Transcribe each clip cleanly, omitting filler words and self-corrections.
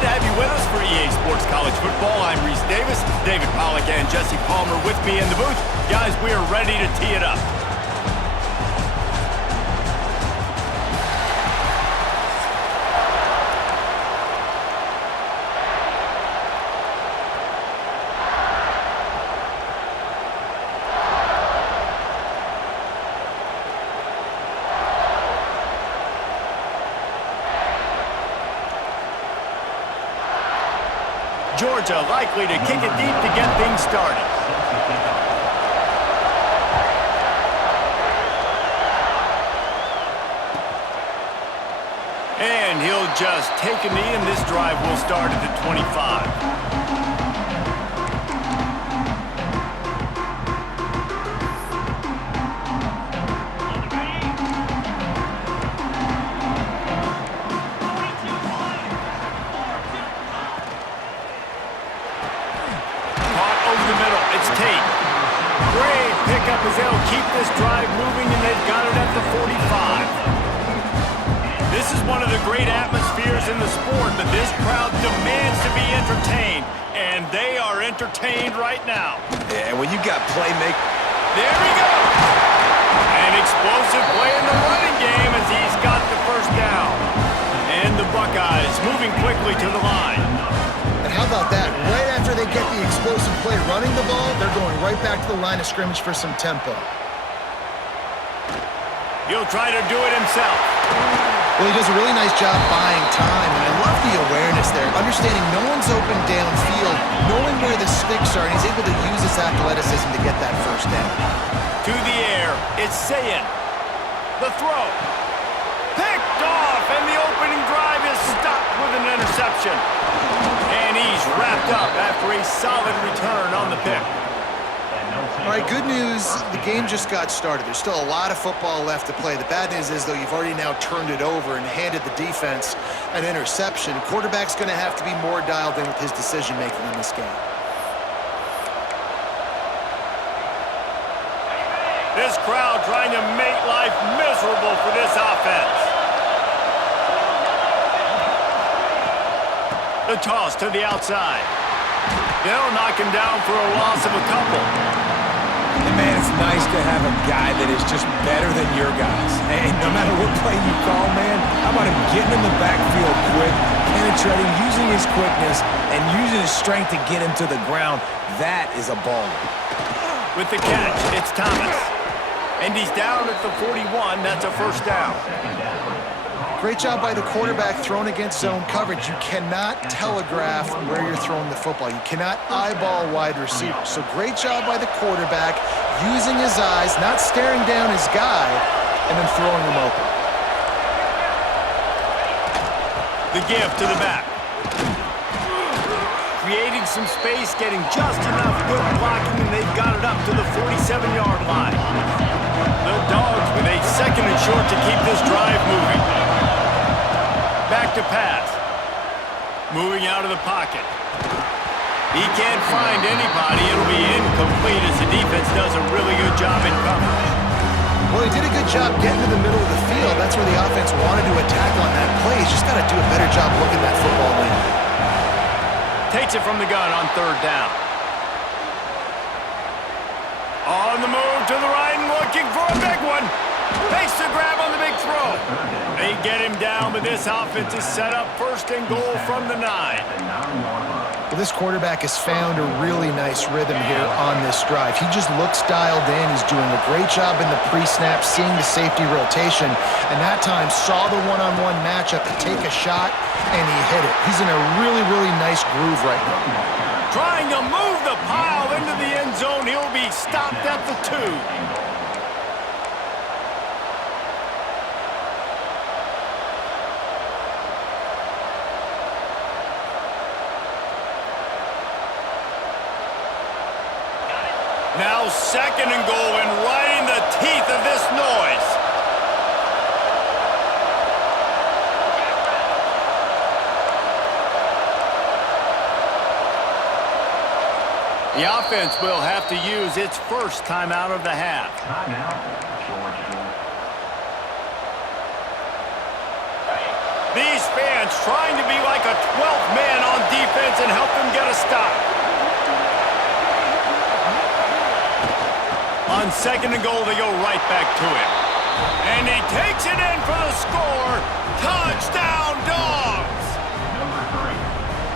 glad to have you with us for EA Sports College Football. I'm Reese Davis, David Pollack, and Jesse Palmer with me in the booth. Guys, we are ready to tee it up. Georgia likely to kick it deep to get things started. And he'll just take a knee, and this drive will start at the 25. As they'll keep this drive moving, and they've got it at the 45. This is one of the great atmospheres in the sport, but this crowd demands to be entertained, and they are entertained right now. Yeah, when you got playmaker. There we go. An explosive play in the running game as he's got the first down. And the Buckeyes moving quickly to the line. And how about that? Right after they get the explosive play running the ball, they're going right back to the line of scrimmage for some tempo. He'll try to do it himself. Well, he does a really nice job buying time, and I love the awareness there. Understanding no one's open downfield, knowing where the sticks are, and he's able to use his athleticism to get that first down. To the air, it's Sayin. The throw. Picked off, and the opening drive is stopped with an interception. And he's wrapped up after a solid return on the pick. All right, good news, the game just got started. There's still a lot of football left to play. The bad news is, though, you've already now turned it over and handed the defense an interception. Quarterback's going to have to be more dialed in with his decision-making in this game. This crowd trying to make life miserable for this offense. The toss to the outside. They'll knock him down for a loss of a couple. And man, it's nice to have a guy that is just better than your guys. And no matter what play you call, man, how about him getting in the backfield quick, penetrating, using his quickness, and using his strength to get him to the ground? That is a baller. With the catch, it's Thomas. And he's down at the 41. That's a first down. Great job by the quarterback throwing against zone coverage. You cannot telegraph where you're throwing the football. You cannot eyeball wide receivers. So great job by the quarterback using his eyes, not staring down his guy, and then throwing him open. The give to the back. Creating some space, getting just enough good blocking, and they've got it up to the 47-yard line. The Dogs with a second and short to keep this drive moving. Back to pass. Moving out of the pocket. He can't find anybody. It'll be incomplete as the defense does a really good job in coverage. Well, he did a good job getting to the middle of the field. That's where the offense wanted to attack on that play. He's just got to do a better job looking that football in. Takes it from the gun on third down. On the move to the right and looking for a big one. Makes the grab on the big throw. They get him down, but this offense is set up first and goal from the 9. Well, this quarterback has found a really nice rhythm here on this drive. He just looks dialed in. He's doing a great job in the pre-snap, seeing the safety rotation, and that time saw the one-on-one matchup to take a shot, and he hit it. He's in a really, really nice groove right now. Trying to move the pile into the end zone. He'll be stopped at the 2. Now second and goal, and right in the teeth of this noise. The offense will have to use its first timeout of the half. These fans trying to be like a 12th man stop. On 2nd and goal, they go right back to him. And he takes it in for the score. Touchdown, Dogs!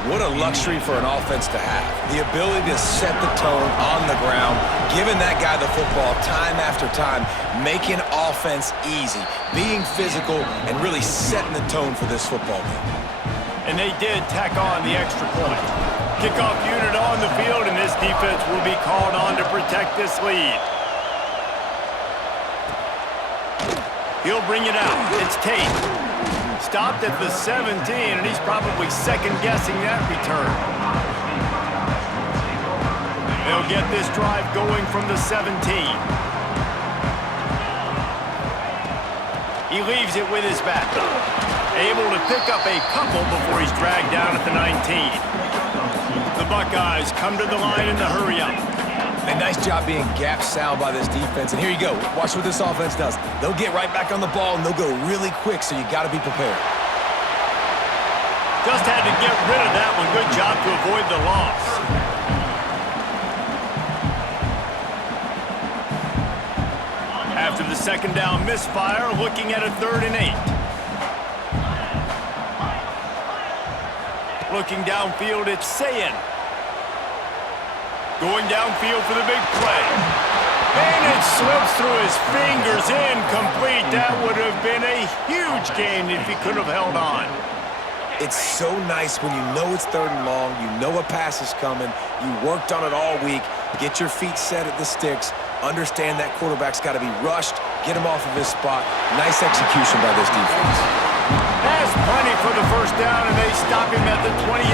What a luxury for an offense to have. The ability to set the tone on the ground, giving that guy the football time after time, making offense easy, being physical, and really setting the tone for this football game. And they did tack on the extra point. Kickoff unit on the field, and this defense will be called on to protect this lead. He'll bring it out. It's Tate. Stopped at the 17, and he's probably second-guessing that return. They'll get this drive going from the 17. He leaves it with his back. Able to pick up a couple before he's dragged down at the 19. The Buckeyes come to the line in the hurry-up. A nice job being gap sound by this defense. And here you go. Watch what this offense does. They'll get right back on the ball, and they'll go really quick, so you got to be prepared. Just had to get rid of that one. Good job to avoid the loss. After the second down misfire, looking at a 3rd and 8. Looking downfield, it's Sayin. Going downfield for the big play. And it slips through his fingers, incomplete. That would have been a huge gain if he could have held on. It's so nice when you know it's 3rd and long, you know a pass is coming, you worked on it all week, get your feet set at the sticks, understand that quarterback's got to be rushed, get him off of his spot. Nice execution by this defense. Has plenty for the first down, and they stop him at the 28.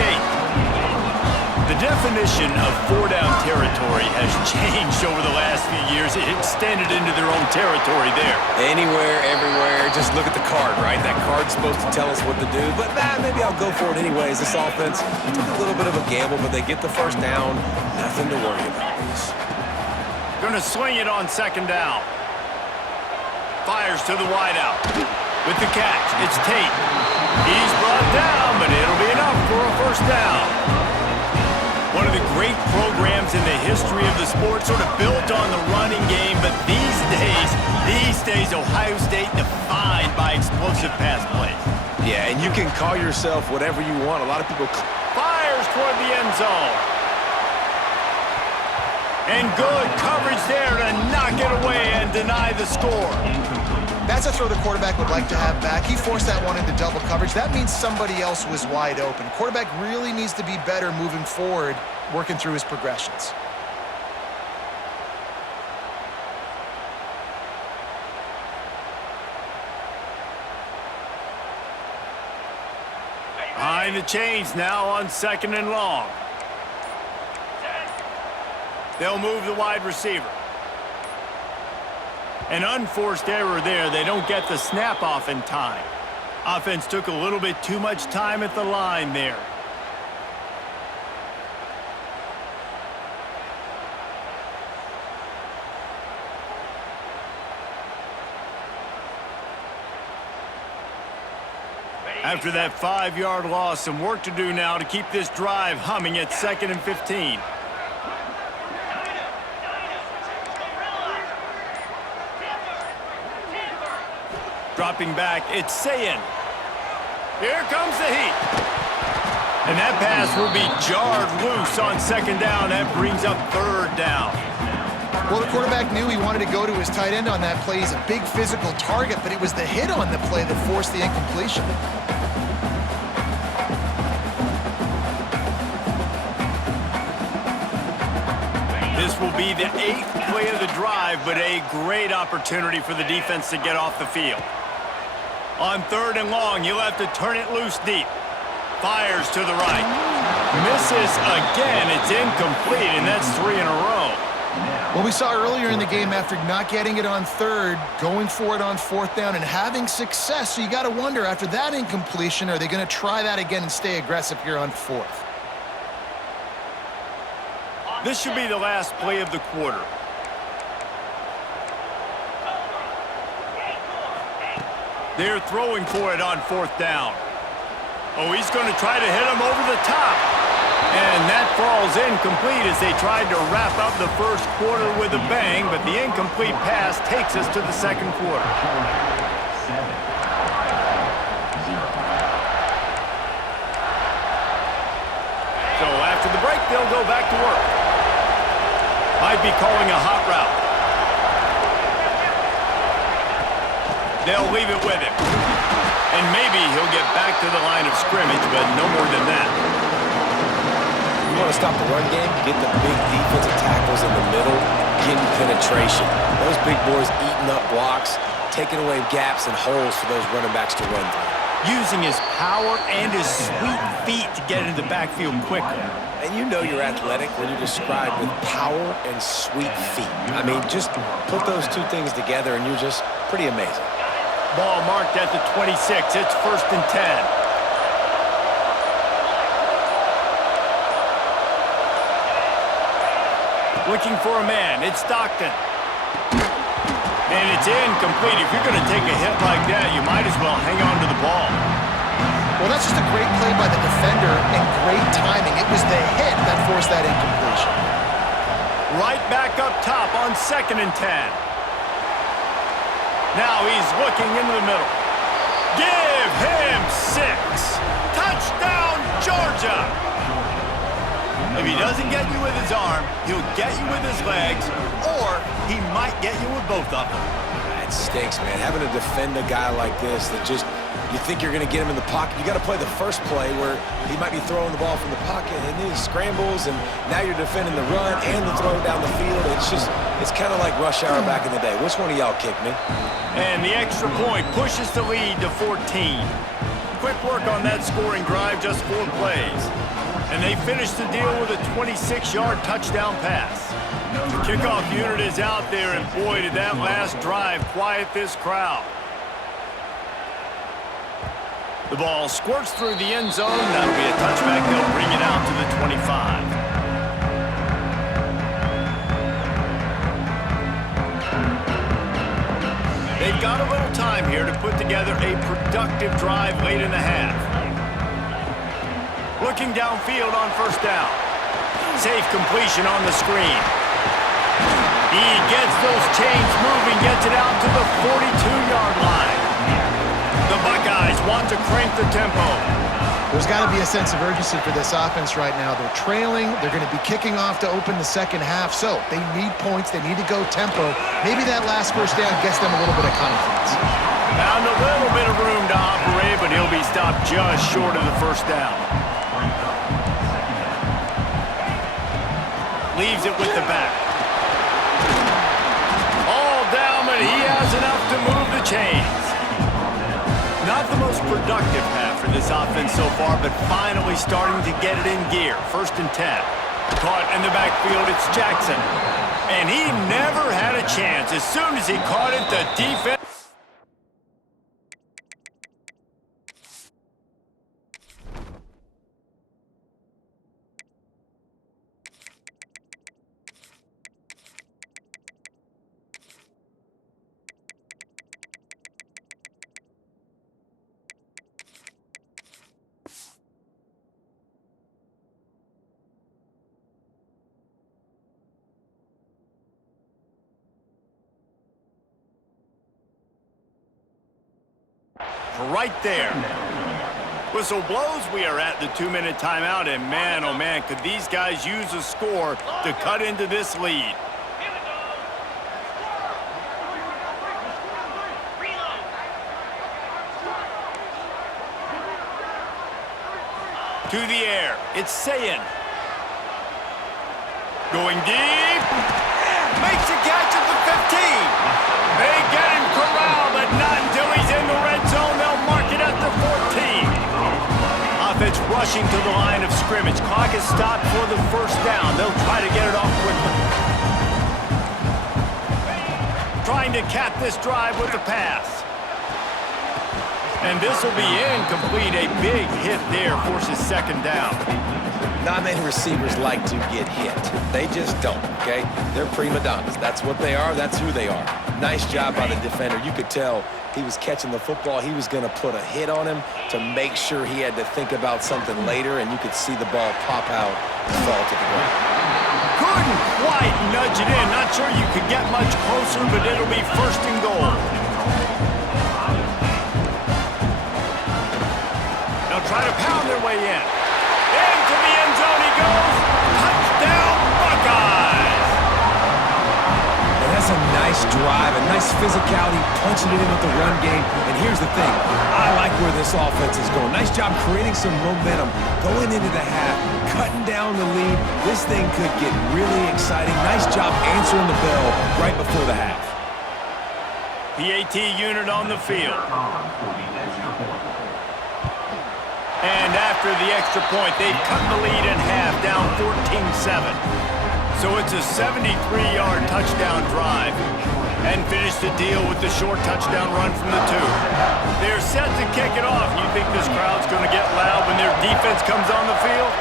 The definition of 4-down territory has changed over the last few years. It extended into their own territory there. Anywhere, everywhere, just look at the card, right? That card's supposed to tell us what to do, but maybe I'll go for it anyways. This offense took a little bit of a gamble, but they get the first down. Nothing to worry about. Gonna swing it on 2nd down. Fires to the wideout. With the catch, it's Tate. He's brought down, but it'll be enough for a first down. One of the great programs in the history of the sport, sort of built on the running game, but these days, Ohio State defined by explosive pass plays. Yeah, and you can call yourself whatever you want. A lot of people... Fires toward the end zone. And good coverage there to knock it away and deny the score. That's a throw the quarterback would like to have back. He forced that one into double coverage. That means somebody else was wide open. Quarterback really needs to be better moving forward, working through his progressions. Behind the chains now on 2nd and long. They'll move the wide receiver. An unforced error there. They don't get the snap off in time. Offense took a little bit too much time at the line there. After that 5-yard loss, some work to do now to keep this drive humming at 2nd and 15. Dropping back, it's Sayin. Here comes the heat. And that pass will be jarred loose on 2nd down. That brings up 3rd down. Well, the quarterback knew he wanted to go to his tight end on that play. He's a big physical target, but it was the hit on the play that forced the incompletion. This will be the 8th play of the drive, but a great opportunity for the defense to get off the field. On 3rd and long, he'll have to turn it loose deep. Fires to the right. Misses again. It's incomplete, and that's 3 in a row. Well, we saw earlier in the game, after not getting it on 3rd, going for it on 4th down and having success. So you got to wonder, after that incompletion, are they going to try that again and stay aggressive here on 4th? This should be the last play of the quarter. They're throwing for it on 4th down. Oh, he's going to try to hit him over the top. And that falls incomplete as they tried to wrap up the first quarter with a bang, but the incomplete pass takes us to the second quarter. So after the break, they'll go back to work. Might be calling a hot route. They'll leave it with him. And maybe he'll get back to the line of scrimmage, but no more than that. You want to stop the run game, get the big defensive tackles in the middle, getting penetration. Those big boys eating up blocks, taking away gaps and holes for those running backs to run through. Using his power and his sweet feet to get into the backfield quickly. And you know you're athletic when you're described with power and sweet feet. I mean, just put those two things together and you're just pretty amazing. Ball marked at the 26. It's 1st and 10. Looking for a man. It's Stockton. And it's incomplete. If you're going to take a hit like that, you might as well hang on to the ball. Well, that's just a great play by the defender and great timing. It was the hit that forced that incompletion. Right back up top on 2nd and 10. Now he's looking into the middle. Give him 6. Touchdown, Georgia! If he doesn't get you with his arm, he'll get you with his legs, or he might get you with both of them. It stinks, man. Having to defend a guy like this that just, you think you're going to get him in the pocket. You got to play the first play where he might be throwing the ball from the pocket, and then he scrambles, and now you're defending the run and the throw down the field. It's kind of like rush hour back in the day. Which one of y'all kicked me? And the extra point pushes the lead to 14. Quick work on that scoring drive, just 4 plays. And they finish the deal with a 26-yard touchdown pass. The kickoff unit is out there, and boy, did that last drive quiet this crowd. The ball squirts through the end zone. That'll be a touchback. They'll bring it out to the 25. They've got a little time here to put together a productive drive late in the half. Looking downfield on 1st down. Safe completion on the screen. He gets those chains moving, gets it out to the 42-yard line. The Buckeyes want to crank the tempo. There's got to be a sense of urgency for this offense right now. They're trailing. They're going to be kicking off to open the second half. So they need points. They need to go tempo. Maybe that last 1st down gets them a little bit of confidence. Found a little bit of room to operate, but he'll be stopped just short of the 1st down. Leaves it with the back. All down, but he has enough to move the chains. Not the most productive half for this offense so far, but finally starting to get it in gear. 1st and 10. Caught in the backfield, it's Jackson. And he never had a chance. As soon as he caught it, the defense... right there. Whistle blows. We are at the 2-minute timeout, and man, oh man, could these guys use a score to cut into this lead. To the air, it's Sayin. Going deep. Makes a catch at the 15. They get him corralled, but not until he's in the red zone. They'll mark it at the 14. Offense rushing to the line of scrimmage. Clock is stopped for the 1st down. They'll try to get it off quickly. Trying to cap this drive with the pass. And this will be incomplete. A big hit there forces second down. Not many receivers like to get hit. They just don't, okay? They're prima donnas. That's what they are. That's who they are. Nice job by the defender. You could tell he was catching the football. He was going to put a hit on him to make sure he had to think about something later, and you could see the ball pop out and fall to the ground. Couldn't quite nudge it in. Not sure you could get much closer, but it'll be first and goal. They'll try to pound their way in. Into the end zone he goes. Touchdown, Buckeyes! And that's a nice drive, a nice physicality, punching it in with the run game. And here's the thing. I like where this offense is going. Nice job creating some momentum, going into the half, cutting down the lead. This thing could get really exciting. Nice job answering the bell right before the half. PAT unit on the field. And after the extra point, they've cut the lead in half, down 14-7. So it's a 73-yard touchdown drive. And finish the deal with the short touchdown run from the 2. They're set to kick it off. You think this crowd's going to get loud when their defense comes on the field?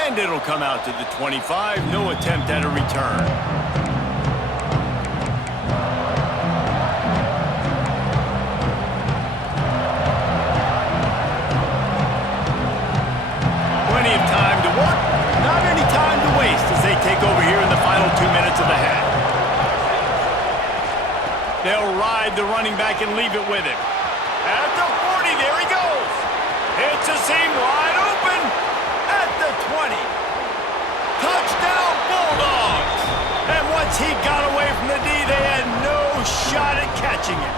And it'll come out to the 25. No attempt at a return. Take over here in the final 2 minutes of the half. They'll ride the running back and leave it with him. At the 40, there he goes. It's a seam wide open at the 20. Touchdown, Bulldogs. And once he got away from the D, they had no shot at catching it.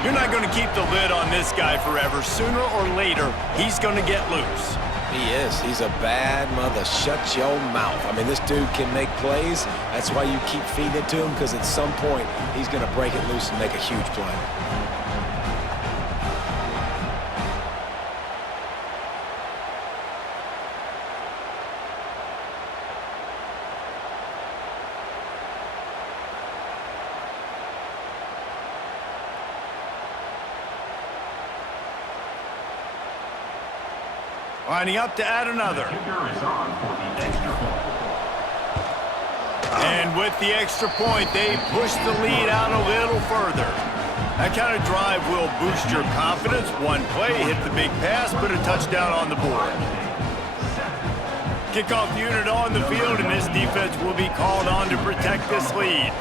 You're not going to keep the lid on this guy forever. Sooner or later, he's going to get loose. He is. He's a bad mother. Shut your mouth. I mean, this dude can make plays. That's why you keep feeding it to him, because at some point, he's going to break it loose and make a huge play. Lining up to add another. And with the extra point, they push the lead out a little further. That kind of drive will boost your confidence. One play, hit the big pass, put a touchdown on the board. Kickoff unit on the field, and this defense will be called on to protect this lead.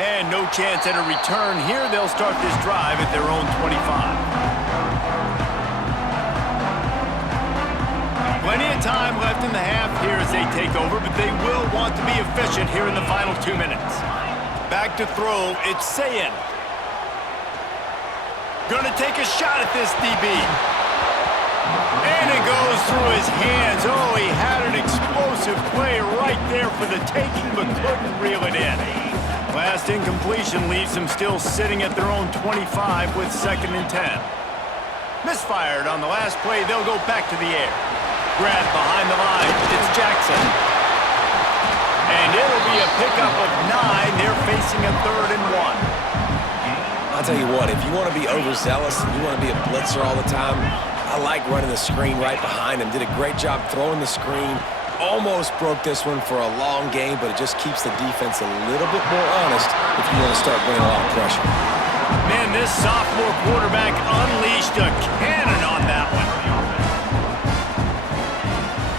And no chance at a return here. They'll start this drive at their own 25. Plenty of time left in the half here as they take over, but they will want to be efficient here in the final 2 minutes. Back to throw, it's Sayin. Gonna take a shot at this DB. And it goes through his hands. Oh, he had an explosive play right there for the taking, but couldn't reel it in. Last incompletion leaves them still sitting at their own 25 with 2nd and 10. Misfired on the last play. They'll go back to the air. Grabbed behind the line. It's Jackson. And it'll be a pickup of 9. They're facing a 3rd and 1. I'll tell you what, if you want to be overzealous and you want to be a blitzer all the time, I like running the screen right behind him. Did a great job throwing the screen. Almost broke this one for a long game, but it just keeps the defense a little bit more honest if you want to start bringing a lot of pressure. Man, this sophomore quarterback unleashed a cannon on that one.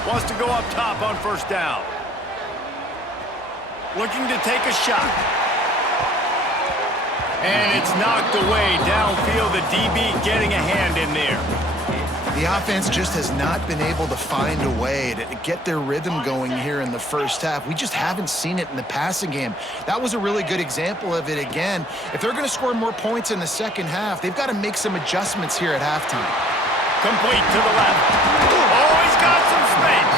Wants to go up top on 1st down. Looking to take a shot. And it's knocked away downfield. The DB getting a hand in there. The offense just has not been able to find a way to get their rhythm going here in the first half. We just haven't seen it in the passing game. That was a really good example of it again. If they're going to score more points in the second half, they've got to make some adjustments here at halftime. Complete to the left. Oh, he's got some space.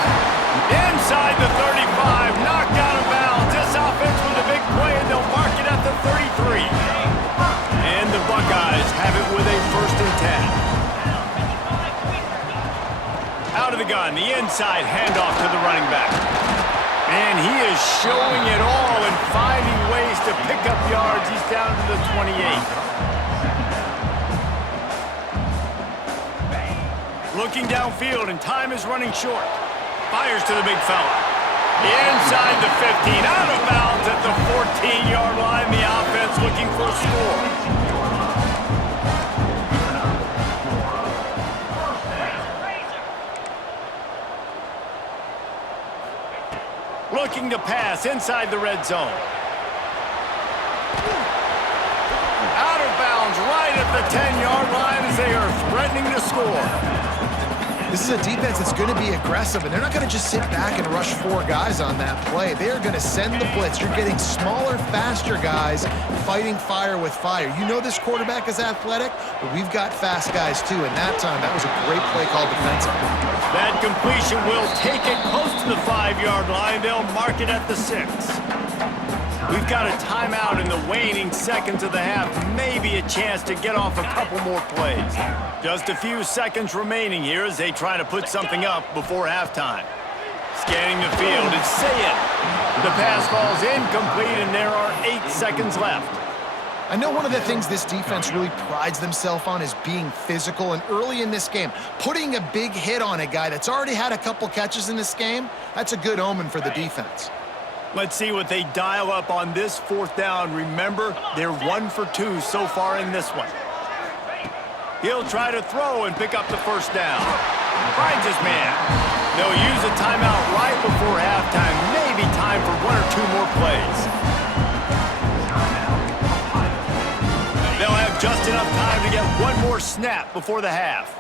Inside the 35, knocked out of bounds. This offense with a big play, and they'll mark it at the 33. And the Buckeyes have it with a 1st and 10. Out of the gun, the inside handoff to the running back. And he is showing it all and finding ways to pick up yards. He's down to the 28. Looking downfield, and time is running short. Fires to the big fella. Inside the 15, out of bounds at the 14-yard line. The offense looking for a score. Looking to pass inside the red zone. Out of bounds right at the 10-yard line as they are threatening to score. This is a defense that's going to be aggressive, and they're not going to just sit back and rush 4 guys on that play. They are going to send the blitz. You're getting smaller, faster guys fighting fire with fire. You know this quarterback is athletic, but we've got fast guys too, and that time, that was a great play call defensively. That completion will take it close to the 5-yard line. They'll mark it at the 6. We've got a timeout in the waning seconds of the half. Maybe a chance to get off a couple more plays. Just a few seconds remaining here as they try to put something up before halftime. Scanning the field, it's Sayed. The pass falls incomplete, and there are 8 seconds left. I know one of the things this defense really prides themselves on is being physical, and early in this game, putting a big hit on a guy that's already had a couple catches in this game, that's a good omen for the defense. Let's see what they dial up on this 4th down. Remember, they're 1 for 2 so far in this one. He'll try to throw and pick up the first down. Finds his man. They'll use a timeout right before halftime. Maybe time for 1 or 2 more plays. They'll have just enough time to get 1 more snap before the half.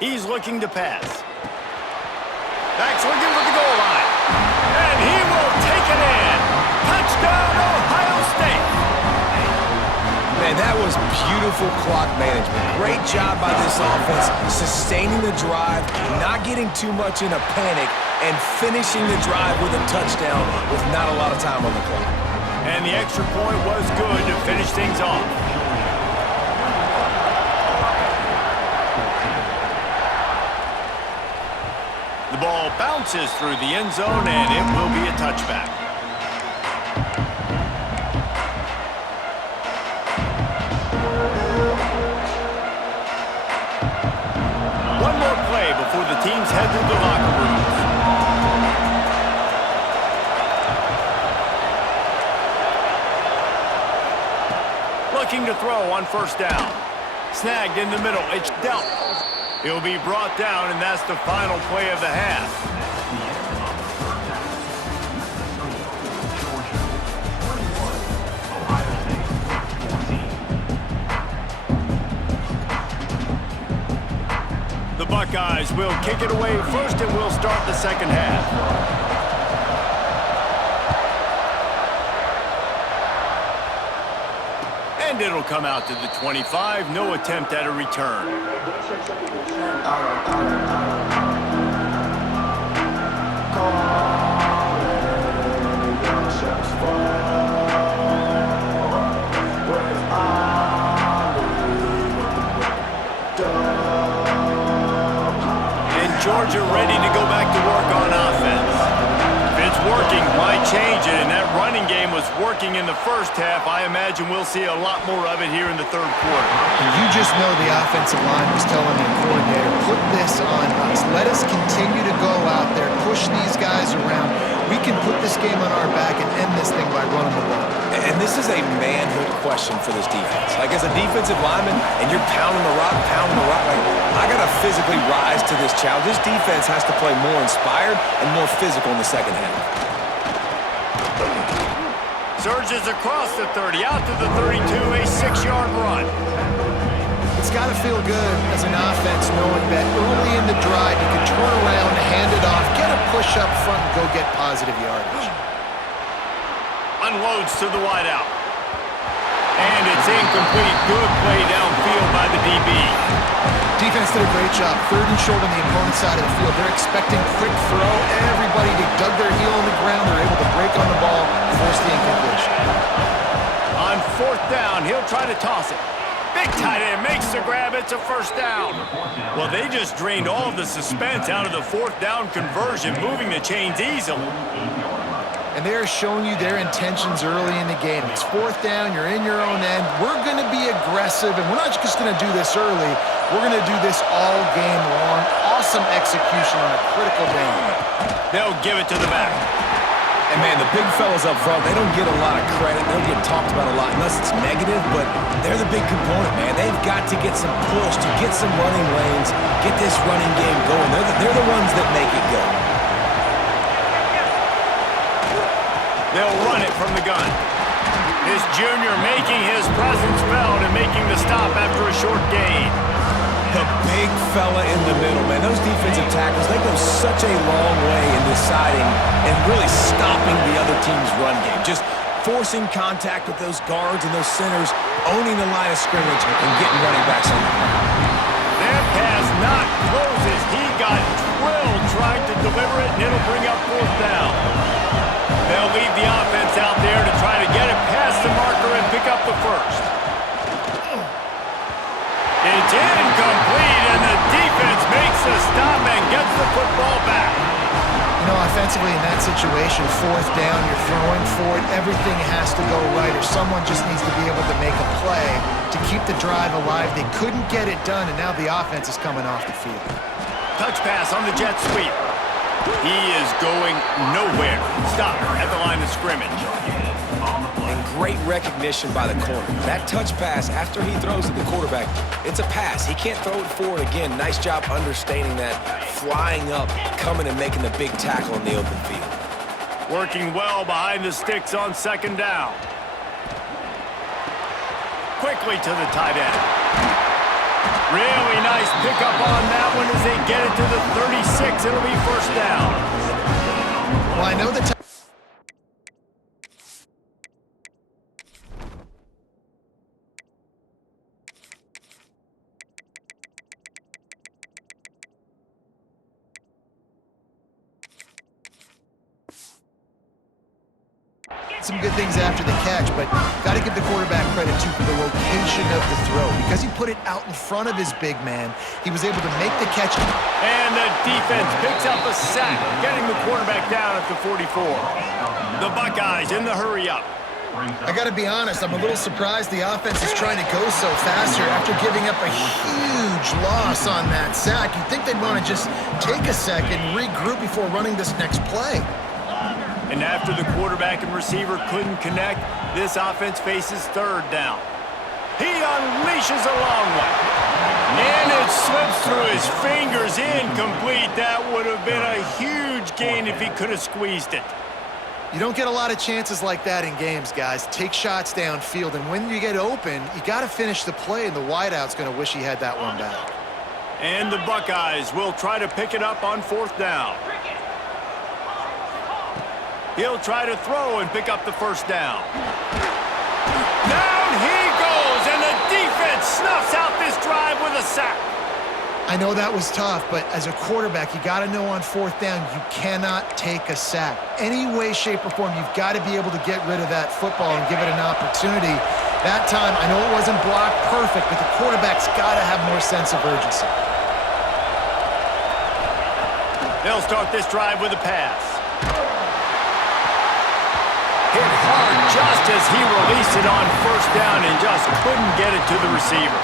He's looking to pass. Back's looking for the goal line. And he will take it in. Touchdown, Ohio State. Man, that was beautiful clock management. Great job by this offense, sustaining the drive, not getting too much in a panic, and finishing the drive with a touchdown with not a lot of time on the clock. And the extra point was good to finish things off. The ball bounces through the end zone, and it will be a touchback. One more play before the teams head to the locker rooms. Looking to throw on 1st down. Snagged in the middle. It's dealt. He'll be brought down, and that's the final play of the half. The Buckeyes will kick it away first, and we'll start the second half. And it'll come out to the 25. No attempt at a return. And Georgia ready to go back to work on offense. If it's working, why change it? And that running game was working in the first half. I imagine we'll see a lot more of it here in the 3rd quarter. And you just know the offensive line was telling the coordinator, put this on us. Let us continue to go out there, push these guys around. We can put this game on our back and end this thing by running the ball. And this is a manhood question for this defense. Like, as a defensive lineman, and you're pounding the rock, like, I got to physically rise to this challenge. This defense has to play more inspired and more physical in the second half. Surges across the 30, out to the 32, a 6-yard run. It's got to feel good as an offense knowing that early in the drive you can turn around, hand it off, get a push up front, and go get positive yardage. Unloads to the wideout. And it's incomplete. Good play downfield by the DB. Defense did a great job. 3rd and short on the opponent's side of the field. They're expecting quick throw. Everybody dug their heel on the ground. They're able to break on the ball, force the incompletion. On 4th down, he'll try to toss it. Big tight end makes the grab. It's a first down. Well, they just drained all of the suspense out of the fourth down conversion, moving the chains easily. And they're showing you their intentions early in the game. It's fourth down, you're in your own end. We're going to be aggressive, and we're not just going to do this early. We're going to do this all game long. Awesome execution on a critical down. They'll give it to the back. And, man, the big fellas up front, they don't get a lot of credit. They don't get talked about a lot unless it's negative, but they're the big component, man. They've got to get some push, to get some running lanes, get this running game going. They're the ones that make it go. They'll run it from the gun. This junior making his presence felt and making the stop after a short gain. The big fella in the middle, man. Those defensive tackles, they go such a long way in deciding and really stopping the other team's run game. Just forcing contact with those guards and those centers, owning the line of scrimmage and getting running backs on the ground. That pass not closes. He got drilled trying to deliver it, and it'll bring up fourth down. They'll leave the offense out there to try to get it past the marker and pick up the first. It's incomplete, and the defense makes the stop and gets the football back. You know, offensively in that situation, fourth down, you're throwing for it, everything has to go right, or someone just needs to be able to make a play to keep the drive alive. They couldn't get it done, and now the offense is coming off the field. Touch pass on the jet sweep. He is going nowhere. Stop at the line of scrimmage. And great recognition by the corner. That touch pass after he throws at the quarterback, it's a pass. He can't throw it forward again. Nice job understanding that, flying up, coming and making the big tackle in the open field. Working well behind the sticks on second down. Quickly to the tight end. Really nice pickup on that one as they get it to the 36. It'll be first down. Well, I know the some good things after the catch, but got to give the quarterback credit, too, for the location of the throw. Because he put it out in front of his big man, he was able to make the catch. And the defense picks up a sack, getting the quarterback down at the 44. The Buckeyes in the hurry-up. I got to be honest, I'm a little surprised the offense is trying to go so fast here after giving up a huge loss on that sack. You'd think they'd want to just take a second, regroup before running this next play. And after the quarterback and receiver couldn't connect, this offense faces third down. He unleashes a long one. And it slips through his fingers, incomplete. That would have been a huge gain if he could have squeezed it. You don't get a lot of chances like that in games, guys. Take shots downfield, and when you get open, you got to finish the play, and the wideout's going to wish he had that one back. And the Buckeyes will try to pick it up on fourth down. He'll try to throw and pick up the first down. Down he goes, and the defense snuffs out this drive with a sack. I know that was tough, but as a quarterback, you got to know on fourth down, you cannot take a sack. Any way, shape, or form, you've got to be able to get rid of that football and give it an opportunity. That time, I know it wasn't blocked perfect, but the quarterback's got to have more sense of urgency. They'll start this drive with a pass. Hit hard just as he released it on first down and just couldn't get it to the receiver.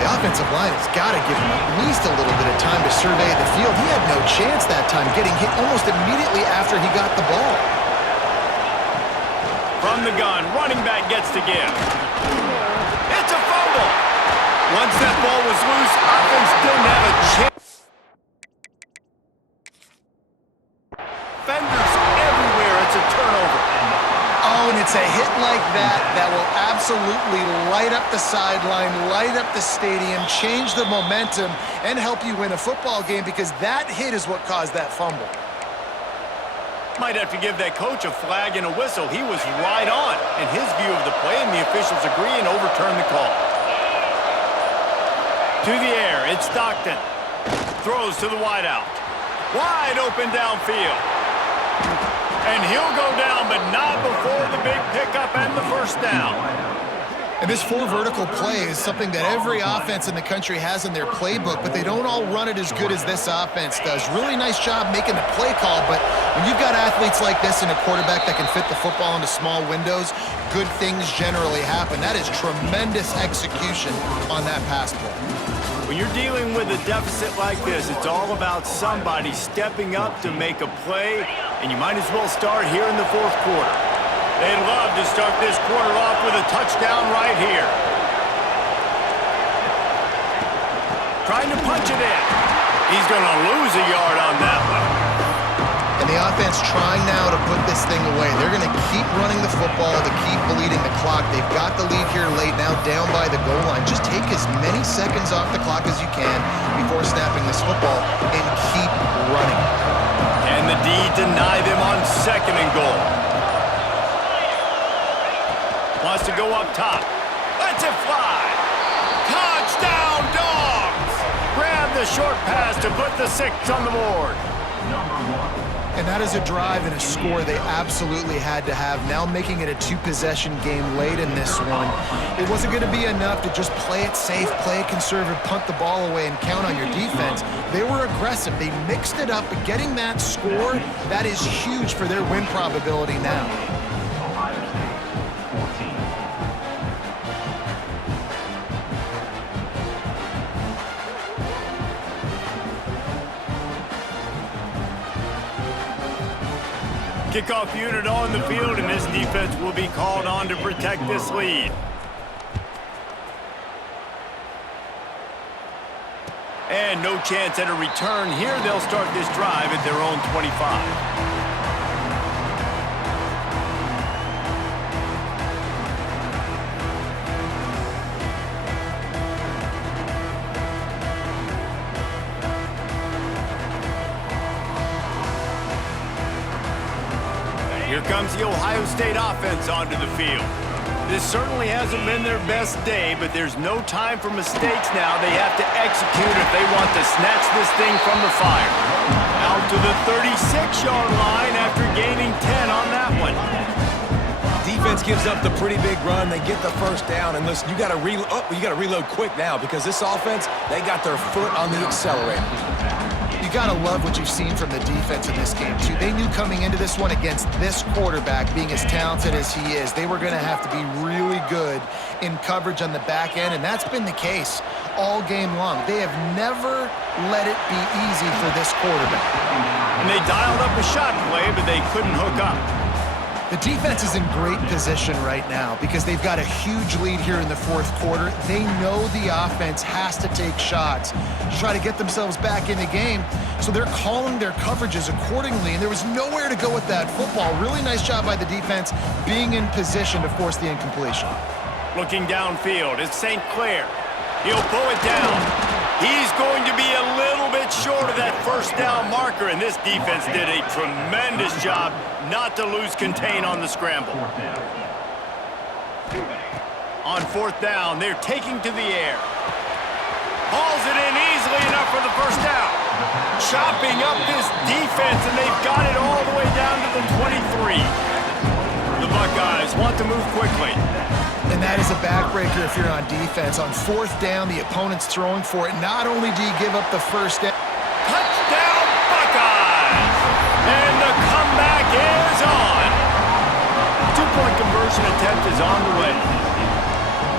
The offensive line has got to give him at least a little bit of time to survey the field. He had no chance that time, getting hit almost immediately after he got the ball. From the gun, running back gets to give. It's a fumble. Once that ball was loose, offense didn't have a chance. Fenders everywhere. It's a turnover. Oh, and it's a hit like that that will absolutely light up the sideline, light up the stadium, change the momentum, and help you win a football game, because that hit is what caused that fumble. Might have to give that coach a flag and a whistle. He was right on in his view of the play, and the officials agree and overturn the call. To the air, it's Stockton. Throws to the wideout. Wide open downfield. And he'll go down, but not before the big pickup and the first down. And this four vertical play is something that every offense in the country has in their playbook, but they don't all run it as good as this offense does. Really nice job making the play call, but when you've got athletes like this and a quarterback that can fit the football into small windows, good things generally happen. That is tremendous execution on that pass play. When you're dealing with a deficit like this, it's all about somebody stepping up to make a play, and you might as well start here in the fourth quarter. They'd love to start this quarter off with a touchdown right here. Trying to punch it in. He's going to lose a yard on that one. And the offense trying now to put this thing away. They're going to keep running the football to keep bleeding the clock. They've got the lead here late, now down by the goal line. Just take as many seconds off the clock as you can before snapping this football and keep running. And the D deny them on second and goal. Wants to go up top. Lets it fly. Touchdown, Dogs! Grab the short pass to put the 6 on the board. And that is a drive and a score they absolutely had to have. Now making it a 2-possession game late in this one. It wasn't going to be enough to just play it safe, play it conservative, punt the ball away, and count on your defense. They were aggressive. They mixed it up, but getting that score, that is huge for their win probability now. Kickoff unit on the field, and this defense will be called on to protect this lead. And no chance at a return here. They'll start this drive at their own 25. Here comes the Ohio State offense onto the field. This certainly hasn't been their best day, but there's no time for mistakes now. They have to execute if they want to snatch this thing from the fire. Out to the 36-yard line after gaining 10 on that one. Defense gives up the pretty big run. They get the first down, and listen, you got to reload quick now because this offense, they got their foot on the accelerator. You got to love what you've seen from the defense in this game, too. They knew coming into this one against this quarterback, being as talented as he is, they were going to have to be really good in coverage on the back end, and that's been the case all game long. They have never let it be easy for this quarterback. And they dialed up a shot play, but they couldn't hook up. The defense is in great position right now because they've got a huge lead here in the fourth quarter. They know the offense has to take shots to try to get themselves back in the game, so they're calling their coverages accordingly, and there was nowhere to go with that football. Really nice job by the defense being in position to force the incompletion. Looking downfield, it's St. Clair. He'll pull it down. He's going to be a little bit short of that first down marker, and this defense did a tremendous job not to lose contain on the scramble. On fourth down, they're taking to the air. Hauls it in easily enough for the first down. Chopping up this defense, and they've got it all the way down to the 23. The Buckeyes want to move quickly. And that is a backbreaker if you're on defense. On fourth down, the opponent's throwing for it. Not only do you give up the first down. Touchdown, Buckeyes! And the comeback is on. Two-point conversion attempt is on the way.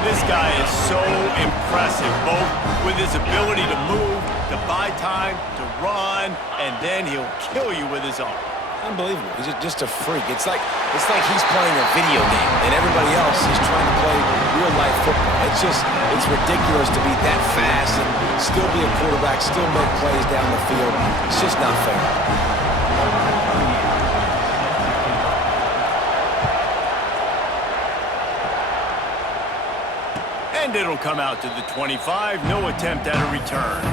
This guy is so impressive, both with his ability to move, to buy time, to run, and then he'll kill you with his arm. Unbelievable. He's just a freak. It's like he's playing a video game and everybody else is trying to play real-life football. It's ridiculous to be that fast and still be a quarterback, still make plays down the field. It's just not fair. And it'll come out to the 25. No attempt at a return.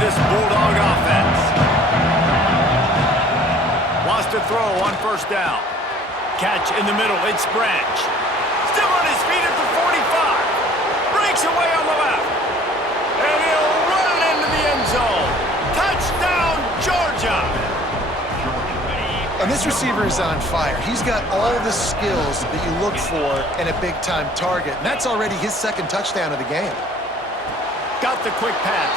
This Bulldog offense wants to throw on first down. Catch in the middle, it's Branch. Still on his feet at the 45. Breaks away on the left. And he'll run it into the end zone. And this receiver is on fire. He's got all the skills that you look for in a big-time target, and that's already his second touchdown of the game. Got the quick pass.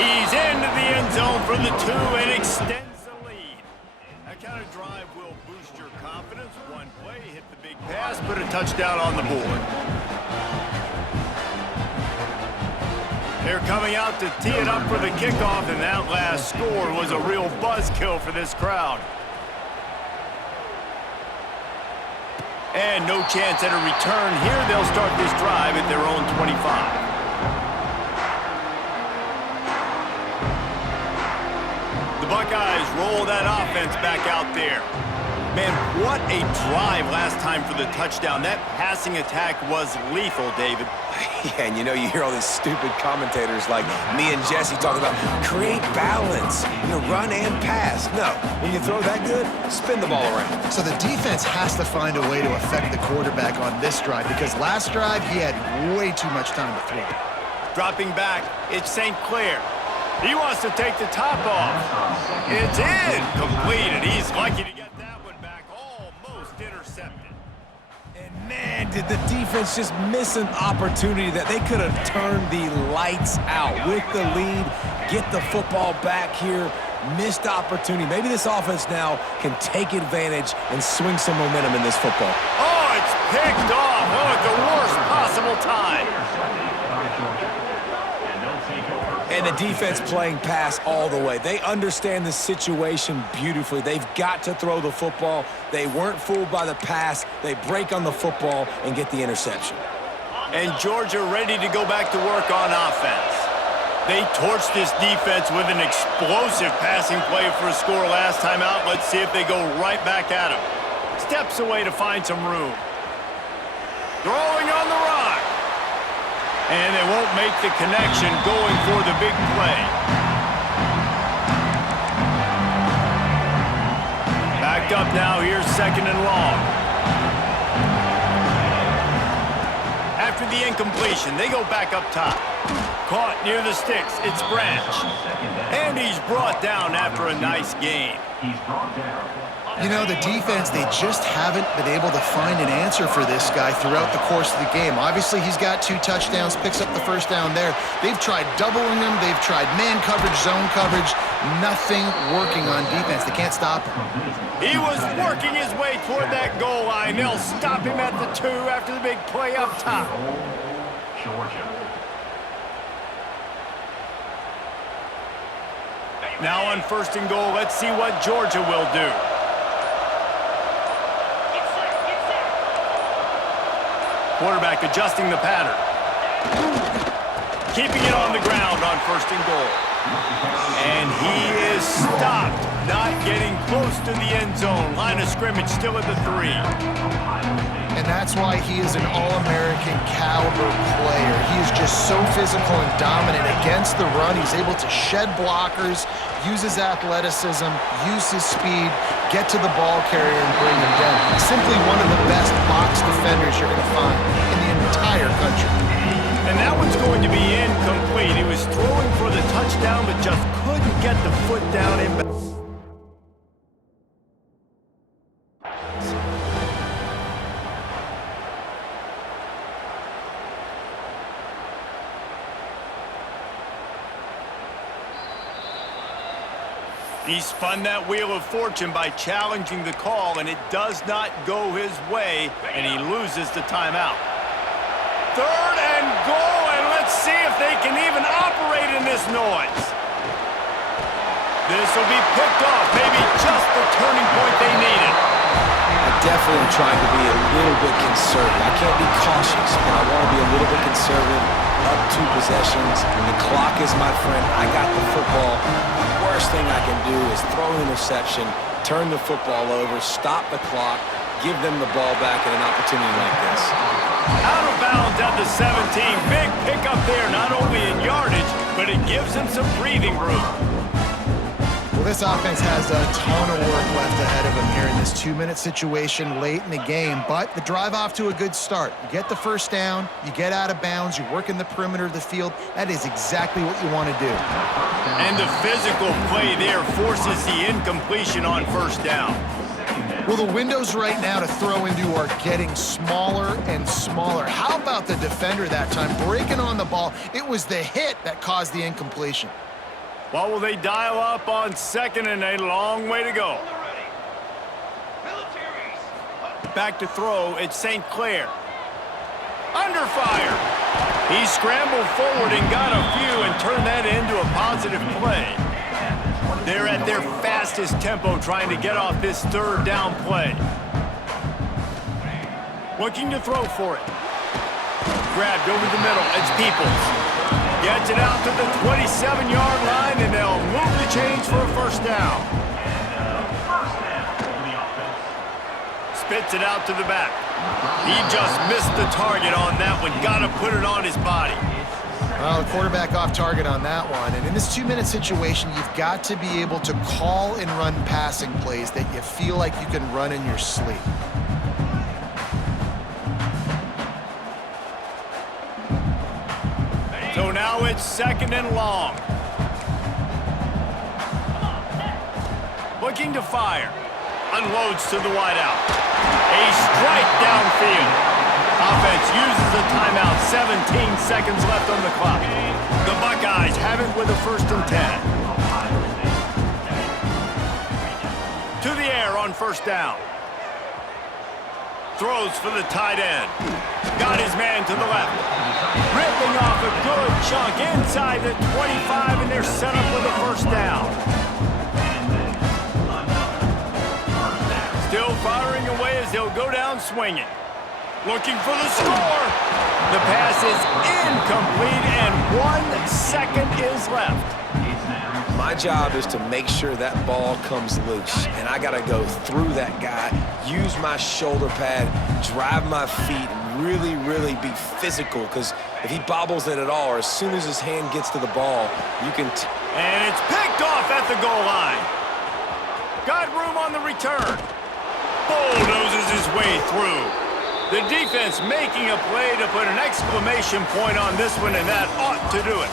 He's into the end zone for the 2 and extends the lead. That kind of drive will boost your confidence. One play, hit the big pass, put a touchdown on the board. They're coming out to tee it up for the kickoff, and that last score was a real buzzkill for this crowd. And no chance at a return here. They'll start this drive at their own 25. The Buckeyes roll that offense back out there. Man, what a drive last time for the touchdown. That passing attack was lethal, David. Yeah, and you hear all these stupid commentators like me and Jesse talking about create balance, run and pass. No, when you throw that good, spin the ball around. So the defense has to find a way to affect the quarterback on this drive because last drive he had way too much time to throw. Dropping back, it's St. Clair. He wants to take the top off. It's in, completed. He's lucky to get that one back, almost intercepted. And man, did the defense just miss an opportunity that they could have turned the lights out with the lead, get the football back here, missed opportunity. Maybe this offense now can take advantage and swing some momentum in this football. Oh, it's picked off. Oh, at the worst possible time. And the defense playing pass all the way. They understand the situation beautifully. They've got to throw the football. They weren't fooled by the pass. They break on the football and get the interception. And Georgia ready to go back to work on offense. They torched this defense with an explosive passing play for a score last time out. Let's see if they go right back at him. Steps away to find some room. Throwing on the rock. And they won't make the connection going for the big play. Backed up now, here's 2nd and long. After the incompletion, they go back up top. Caught near the sticks, it's Branch. And he's brought down after a nice gain. The defense, they just haven't been able to find an answer for this guy throughout the course of the game. Obviously, he's got 2 touchdowns, picks up the first down there. They've tried doubling him. They've tried man coverage, zone coverage. Nothing working on defense. They can't stop him. He was working his way toward that goal line. They'll stop him at the 2 after the big play up top. Now on 1st and goal, let's see what Georgia will do. Quarterback adjusting the pattern. Keeping it on the ground on 1st and goal. And he is stopped, not getting close to the end zone. Line of scrimmage still at the 3. And that's why he is an All-American caliber player. He is just so physical and dominant against the run. He's able to shed blockers, use his athleticism, use his speed, get to the ball carrier and bring him down. Simply one of the best box defenders you're going to find in the entire country. And that one's going to be incomplete. He was throwing for the touchdown, but just couldn't get the foot down in. He spun that wheel of fortune by challenging the call, and it does not go his way, and he loses the timeout. 3rd and goal, and let's see if they can even operate in this noise. This will be picked off, maybe just the turning point they needed. I definitely am trying to be a little bit conservative. I can't be cautious, but I want to be a little bit conservative. Up 2 possessions. The clock is my friend. I got the football. The worst thing I can do is throw an interception, turn the football over, stop the clock, give them the ball back at an opportunity like this. Out of bounds at the 17. Big pickup there, not only in yardage, but it gives him some breathing room. Well, this offense has a ton of work left ahead of them here in this 2-minute situation late in the game, but the drive off to a good start. You get the first down, you get out of bounds, you work in the perimeter of the field. That is exactly what you want to do. And the physical play there forces the incompletion on 1st down. Well, the windows right now to throw into are getting smaller and smaller. How about the defender that time breaking on the ball? It was the hit that caused the incompletion. What will they dial up on second and a long way to go? Back to throw, it's St. Clair. Under fire. He scrambled forward and got a few and turned that into a positive play. They're at their fastest tempo trying to get off this third down play. Looking to throw for it. Grabbed over the middle. It's Peoples. Gets it out to the 27-yard line, and they'll move the chains for a first down. Spits it out to the back. He just missed the target on that one. Got to put it on his body. Well, the quarterback off target on that one. And in this two-minute situation, you've got to be able to call and run passing plays that you feel like you can run in your sleep. So now it's second and long. Looking to fire. Unloads to the wideout. A strike downfield. Offense uses a timeout. 17 seconds left on the clock. The Buckeyes have it with a 1st and 10. To the air on first down. Throws for the tight end. Got his man to the left. Ripping off a good chunk inside the 25, and they're set up with a first down. Still firing away as they'll go down swinging. Looking for the score. The pass is incomplete, and 1 second is left. My job is to make sure that ball comes loose, and I got to go through that guy, use my shoulder pad, drive my feet, really, really be physical, because if he bobbles it at all, or as soon as his hand gets to the ball, you can... And it's picked off at the goal line. Got room on the return. Bulldozes his way through. The defense making a play to put an exclamation point on this one, and that ought to do it.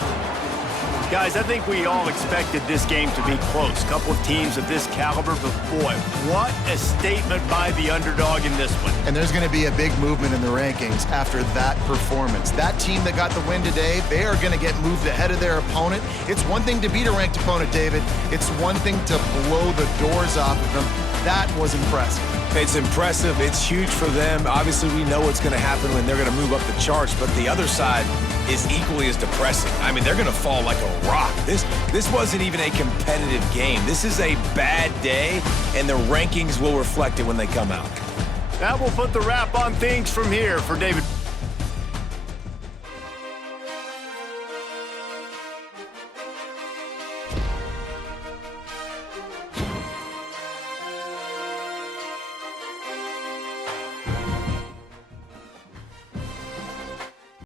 Guys, I think we all expected this game to be close. Couple of teams of this caliber, but boy, what a statement by the underdog in this one. And there's going to be a big movement in the rankings after that performance. That team that got the win today, they are going to get moved ahead of their opponent. It's one thing to beat a ranked opponent, David. It's one thing to blow the doors off of them. That was impressive. It's impressive. It's huge for them. Obviously, we know what's going to happen when they're going to move up the charts, but the other side is equally as depressing. I mean, they're going to fall like a rock. This wasn't even a competitive game. This is a bad day, and the rankings will reflect it when they come out. That will put the wrap on things from here for David.